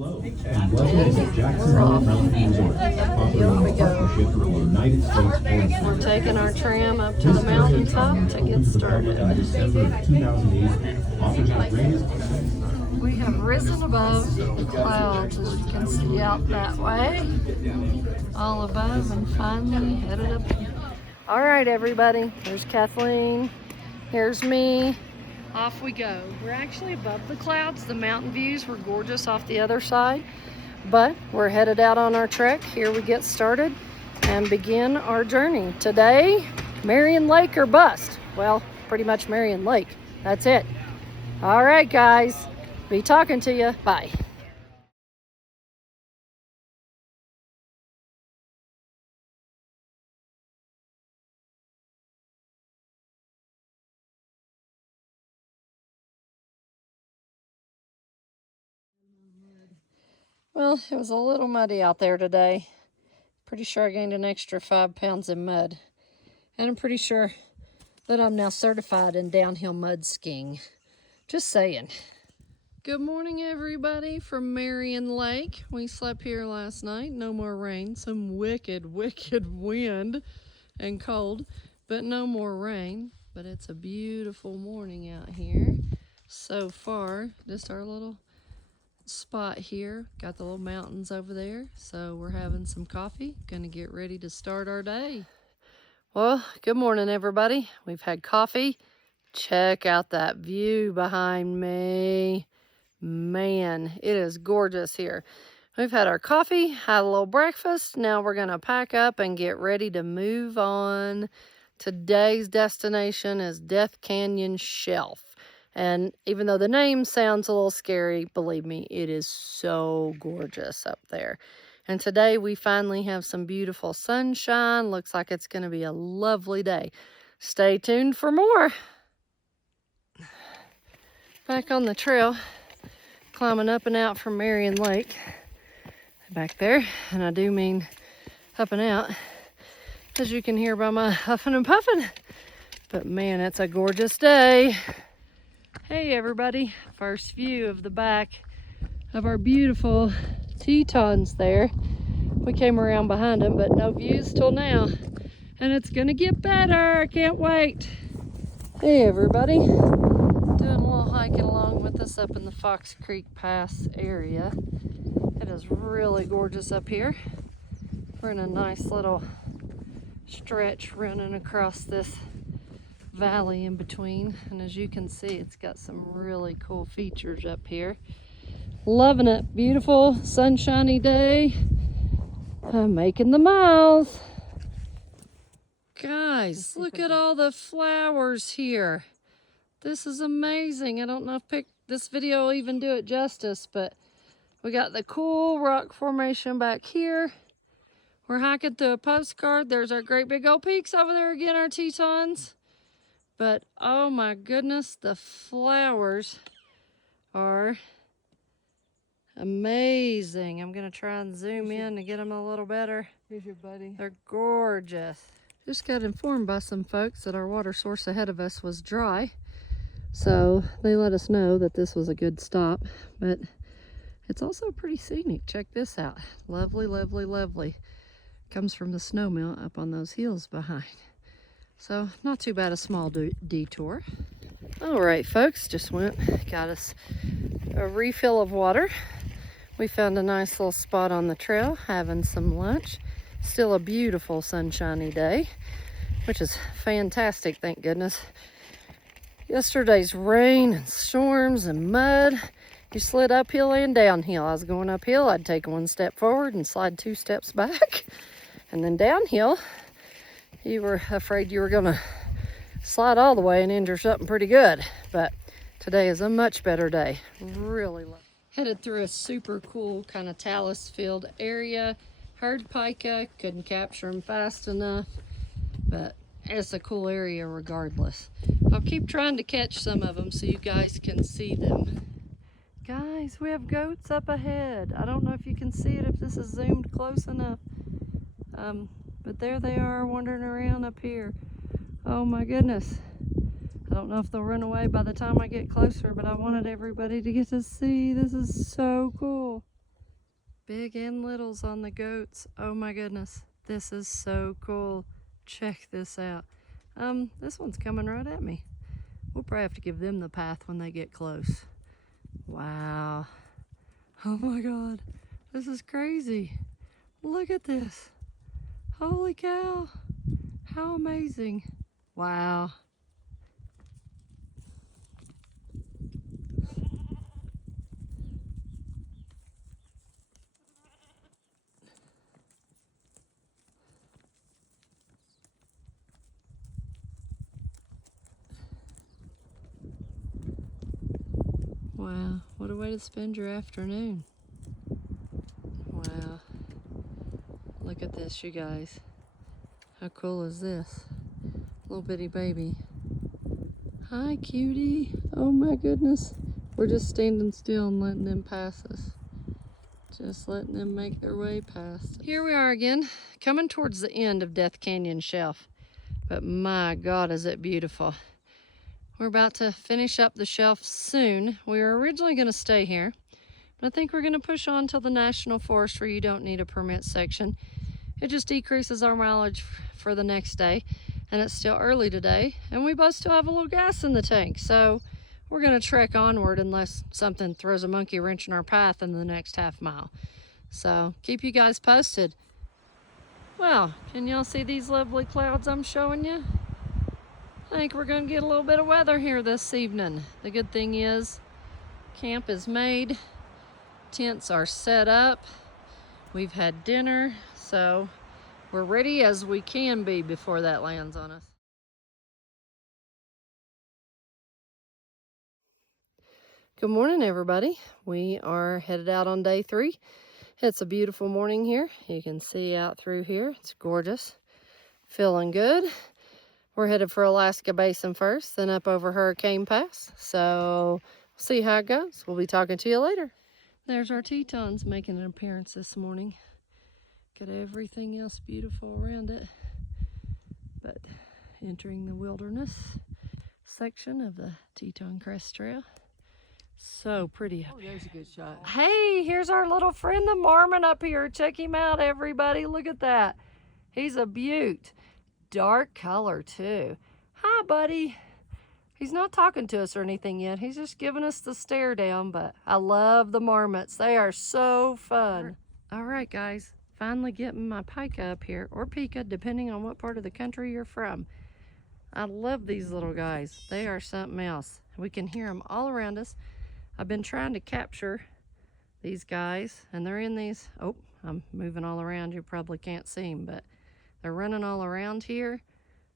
Hello, and welcome to Jacksonville Mountain Resort, operating in partnership with the United States Forest Service. We're taking our tram up to the mountaintop to get started. In December of 2008, offers the greatest. We have risen above the clouds, as you can see out that way, all above, and finally headed up. All right, everybody, there's Kathleen, here's me. Off we go. We're actually above the clouds. The mountain views were gorgeous off the other side, but we're headed out on our trek. Here we get started and begin our journey. Today, Marion Lake or bust. Well, pretty much Marion Lake. That's it. All right, guys. Be talking to you. Bye. Well, it was a little muddy out there today. Pretty sure I gained an extra 5 pounds in mud. And I'm pretty sure that I'm now certified in downhill mud skiing. Just saying. Good morning, everybody from Marion Lake. We slept here last night. No more rain. Some wicked, wicked wind and cold, but no more rain. But it's a beautiful morning out here. So far, just our little spot here. Got the little mountains over there. So we're having some coffee. Gonna get ready to start our day. Well, good morning, everybody. We've had coffee. Check out that view behind me. Man, it is gorgeous here. We've had our coffee, had a little breakfast. Now we're gonna pack up and get ready to move on. Today's destination is Death Canyon Shelf. And even though the name sounds a little scary, believe me, it is so gorgeous up there. And today we finally have some beautiful sunshine. Looks like it's going to be a lovely day. Stay tuned for more. Back on the trail, climbing up and out from Marion Lake. Back there, and I do mean up and out, as you can hear by my huffing and puffing. But man, it's a gorgeous day. Hey everybody, first view of the back of our beautiful Tetons there. We came around behind them, but no views till now. And it's gonna get better, I can't wait. Hey everybody, doing a little hiking along with us up in the Fox Creek Pass area. It is really gorgeous up here. We're in a nice little stretch running across this valley in between, and as you can see, it's got some really cool features up here. Loving it. Beautiful sunshiny day. I'm making the miles. Guys, look at all the flowers here. This is amazing. I don't know if this video will even do it justice, but we got the cool rock formation back here. We're hiking through a postcard. There's our great big old peaks over there again, our Tetons. But oh my goodness, the flowers are amazing. I'm gonna try and zoom in to get them a little better. Here's your buddy. They're gorgeous. Just got informed by some folks that our water source ahead of us was dry. So they let us know that this was a good stop, but it's also pretty scenic. Check this out. Lovely, lovely, lovely. Comes from the snowmelt up on those hills behind. So not too bad a small detour. All right, folks, just got us a refill of water. We found a nice little spot on the trail, having some lunch. Still a beautiful sunshiny day, which is fantastic, thank goodness. Yesterday's rain and storms and mud, you slid uphill and downhill. I was going uphill, I'd take 1 step forward and slide 2 steps back. And then downhill, you were afraid you were gonna slide all the way and injure something pretty good. But today is a much better day. Really love it. Headed through a super cool kind of talus filled area. Heard pika, couldn't capture them fast enough, but it's a cool area regardless. I'll keep trying to catch some of them so you guys can see them. Guys, we have goats up ahead. I don't know if you can see it if this is zoomed close enough. But there they are wandering around up here. Oh my goodness. I don't know if they'll run away by the time I get closer, but I wanted everybody to get to see. This is so cool. big and littles on the goats. Oh my goodness, this is so cool. Check this out. This one's coming right at me. We'll probably have to give them the path when they get close. Wow. Oh my God, this is crazy. Look at this. Holy cow. How amazing. Wow. Wow, what a way to spend your afternoon. Wow. Look at this, you guys. How cool is this? Little bitty baby. Hi, cutie. Oh my goodness. We're just standing still and letting them pass us. Just letting them make their way past us. Here we are again, coming towards the end of Death Canyon Shelf. But my God, is it beautiful. We're about to finish up the shelf soon. We were originally going to stay here, but I think we're going to push on to the National Forest where you don't need a permit section. It just decreases our mileage for the next day, and it's still early today, and we both still have a little gas in the tank, so we're going to trek onward unless something throws a monkey wrench in our path in the next half mile. So keep you guys posted. Well, can y'all see these lovely clouds I'm showing you? I think we're going to get a little bit of weather here this evening. The good thing is camp is made, tents are set up, we've had dinner, so we're ready as we can be before that lands on us. Good morning, everybody. We are headed out on day 3. It's a beautiful morning here. You can see out through here. It's gorgeous. Feeling good. We're headed for Alaska Basin first, then up over Hurricane Pass. So we'll see how it goes. We'll be talking to you later. There's our Tetons making an appearance this morning. Got everything else beautiful around it. But entering the wilderness section of the Teton Crest Trail. So pretty up here. There's a good shot. Hey, here's our little friend the Marmon up here. Check him out, everybody. Look at that. He's a beaut. Dark color too. Hi, buddy. He's not talking to us or anything yet. He's just giving us the stare down, but I love the marmots. They are so fun. All right, guys. Finally getting my pika up here, or pika, depending on what part of the country you're from. I love these little guys. They are something else. We can hear them all around us. I've been trying to capture these guys, and they're in these, oh, I'm moving all around. You probably can't see them, but they're running all around here.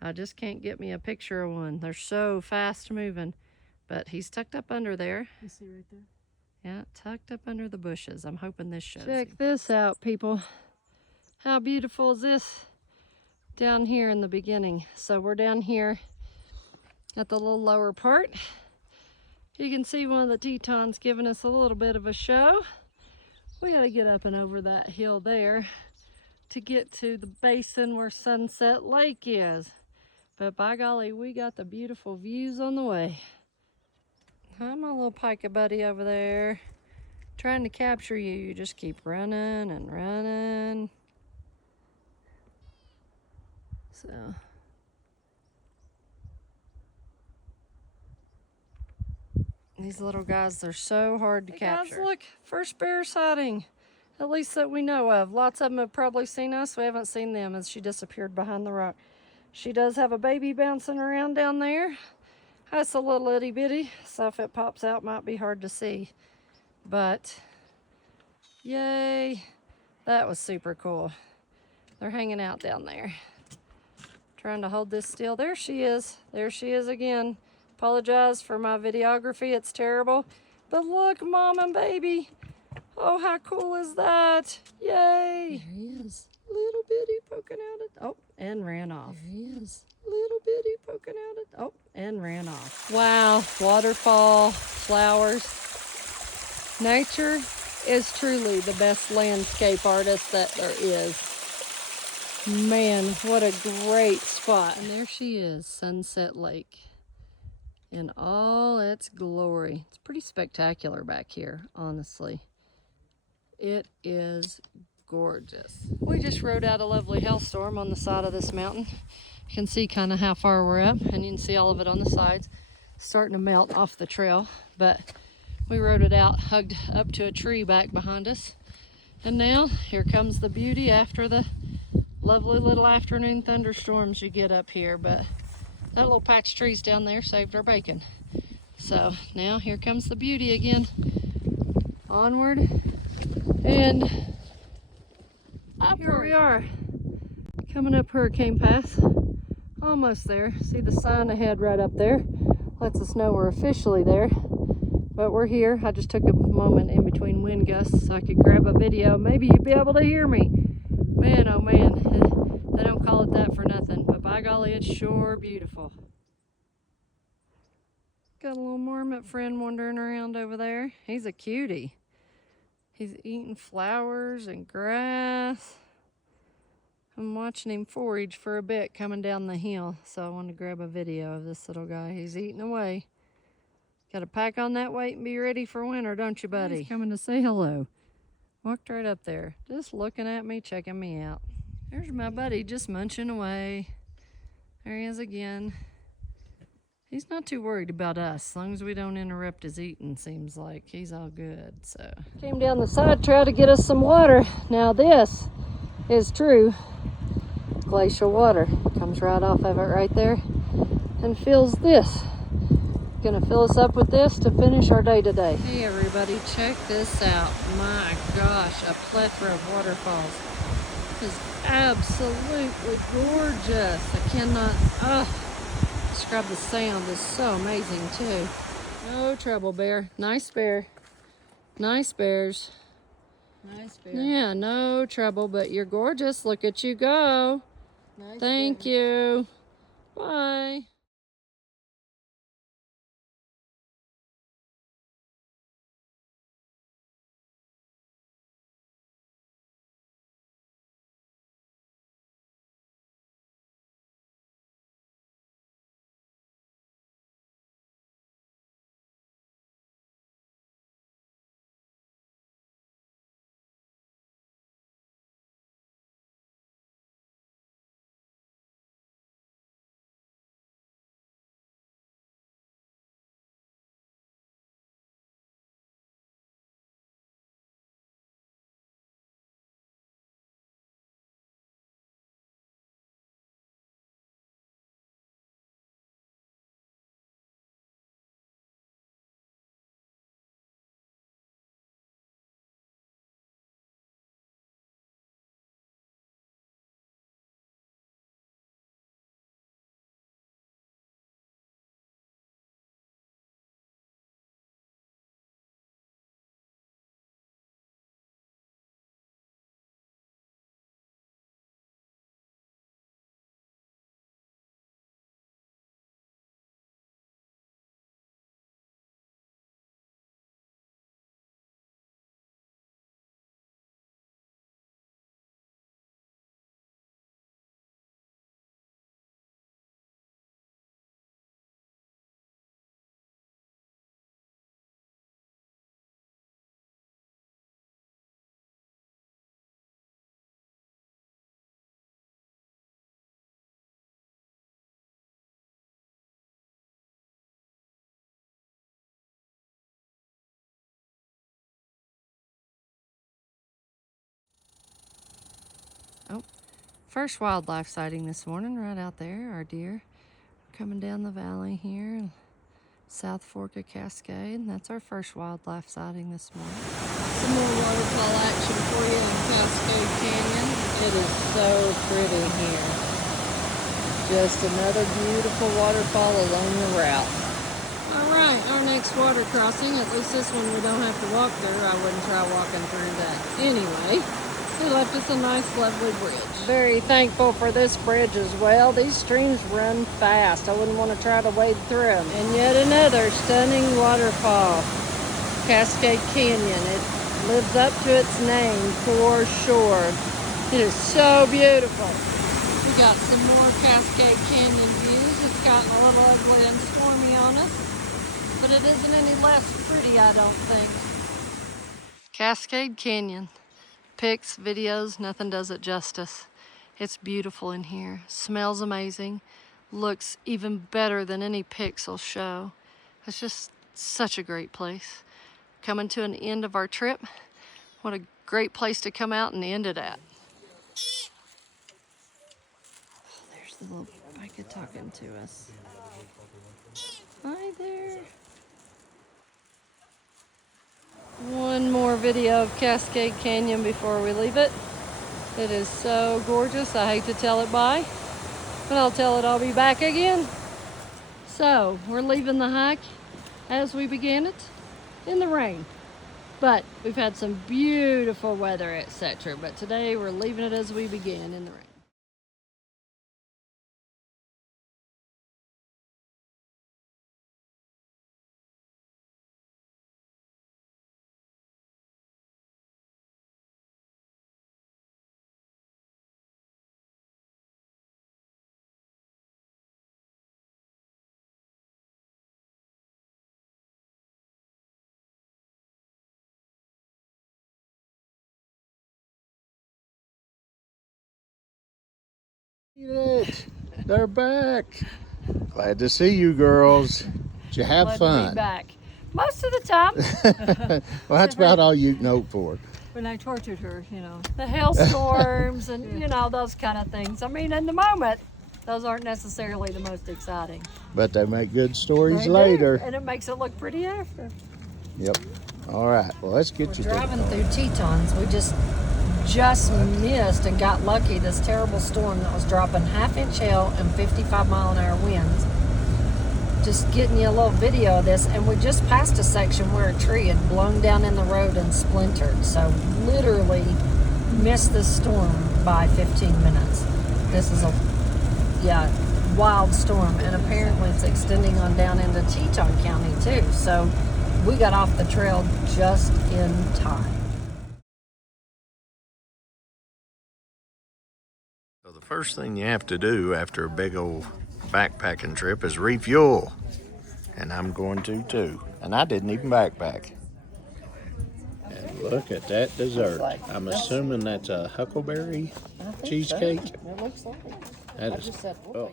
I just can't get me a picture of one. They're so fast moving, but he's tucked up under there. You see right there? Yeah, tucked up under the bushes. I'm hoping this shows. Check this out, people. How beautiful is this down here in the beginning? So we're down here at the little lower part. You can see one of the Tetons giving us a little bit of a show. We got to get up and over that hill there to get to the basin where Sunset Lake is. But by golly, we got the beautiful views on the way. Hi, my little pika buddy over there. Trying to capture you. You just keep running and running. So these little guys, they're so hard to capture. Guys, look, first bear sighting, at least that we know of. Lots of them have probably seen us. We haven't seen them as she disappeared behind the rock. She does have a baby bouncing around down there. That's a little itty bitty, so if it pops out, might be hard to see. But yay, that was super cool. They're hanging out down there. Trying to hold this still. There she is. There she is again. Apologize for my videography, it's terrible. But look, mom and baby. Oh, how cool is that? Yay. There he is. Little bitty poking out at, oh, and ran off. There he is. Little bitty poking out at, oh, and ran off. Wow, waterfall, flowers. Nature is truly the best landscape artist that there is. Man, what a great spot. And there she is, Sunset Lake, in all its glory. It's pretty spectacular back here, honestly. It is gorgeous. We just rode out a lovely hailstorm on the side of this mountain. You can see kind of how far we're up, and you can see all of it on the sides. It's starting to melt off the trail, but we rode it out, hugged up to a tree back behind us. And now here comes the beauty after the lovely little afternoon thunderstorms you get up here. But that little patch of trees down there saved our bacon. So now here comes the beauty again. Onward and up. Here we are, coming up Hurricane Pass. Almost there. See the sign ahead right up there. Lets us know we're officially there. But we're here. I just took a moment in between wind gusts so I could grab a video. Maybe you'd be able to hear me. Man, oh man. They don't call it that for nothing. But by golly, it's sure beautiful. Got a little marmot friend wandering around over there. He's a cutie. He's eating flowers and grass. I'm watching him forage for a bit coming down the hill, so I wanted to grab a video of this little guy. He's eating away. Got to pack on that weight and be ready for winter, don't you, buddy? He's coming to say hello. Walked right up there, just looking at me, checking me out. There's my buddy just munching away. There he is again. He's not too worried about us, as long as we don't interrupt his eating, seems like. He's all good, so. Came down the side trail to get us some water. Now this is true glacial water. Comes right off of it right there and fills this. Gonna fill us up with this to finish our day today. Hey everybody, check this out. My gosh, a plethora of waterfalls. This is absolutely gorgeous. I cannot describe the sound. Is so amazing too. No trouble, bear. Nice bear. Nice bears. Nice bear. Yeah, no trouble, but you're gorgeous. Look at you go. Nice. Thank you. Bye. Oh, first wildlife sighting this morning right out there, our deer. Coming down the valley here, South Fork of Cascade. That's our first wildlife sighting this morning. Some more waterfall action for you in Cascade Canyon. It is so pretty here. Just another beautiful waterfall along the route. All right, our next water crossing, at least this one we don't have to walk through. I wouldn't try walking through that anyway. They left us a nice, lovely bridge. Very thankful for this bridge as well. These streams run fast. I wouldn't want to try to wade through them. And yet another stunning waterfall, Cascade Canyon. It lives up to its name for sure. It is so beautiful. We got some more Cascade Canyon views. It's gotten a little ugly and stormy on us, but it isn't any less pretty, I don't think. Cascade Canyon. Pics, videos, nothing does it justice. It's beautiful in here, smells amazing, looks even better than any pics will show. It's just such a great place. Coming to an end of our trip. What a great place to come out and end it at. There's the little bike talking to us. Hi there. One more video of Cascade Canyon before we leave it. It is so gorgeous. I hate to tell it bye, but I'll tell it I'll be back again. So we're leaving the hike as we began it in the rain. But we've had some beautiful weather, etc. But today we're leaving it as we began in the rain. They're back. Glad to see you girls. Did you have Glad fun? to be back. Most of the time. Well, that's about all you can hope for. When I tortured her, you know. The hailstorms and, you know, those kind of things. I mean, in the moment, those aren't necessarily the most exciting. But they make good stories They do, later. and it makes it look pretty after. Yep. All right. Well, let's get you Driving through Tetons, we just missed and got lucky this terrible storm that was dropping half-inch hail and 55-mile-an-hour winds. Just getting you a little video of this, and we just passed a section where a tree had blown down in the road and splintered. So literally missed the storm by 15 minutes. This is a wild storm, and apparently it's extending on down into Teton County too. So we got off the trail just in time. So the first thing you have to do after a big old backpacking trip is refuel. And I'm going to too. And I didn't even backpack. And look at that dessert. I'm assuming that's a huckleberry cheesecake. It looks like. That I is, just said, oh.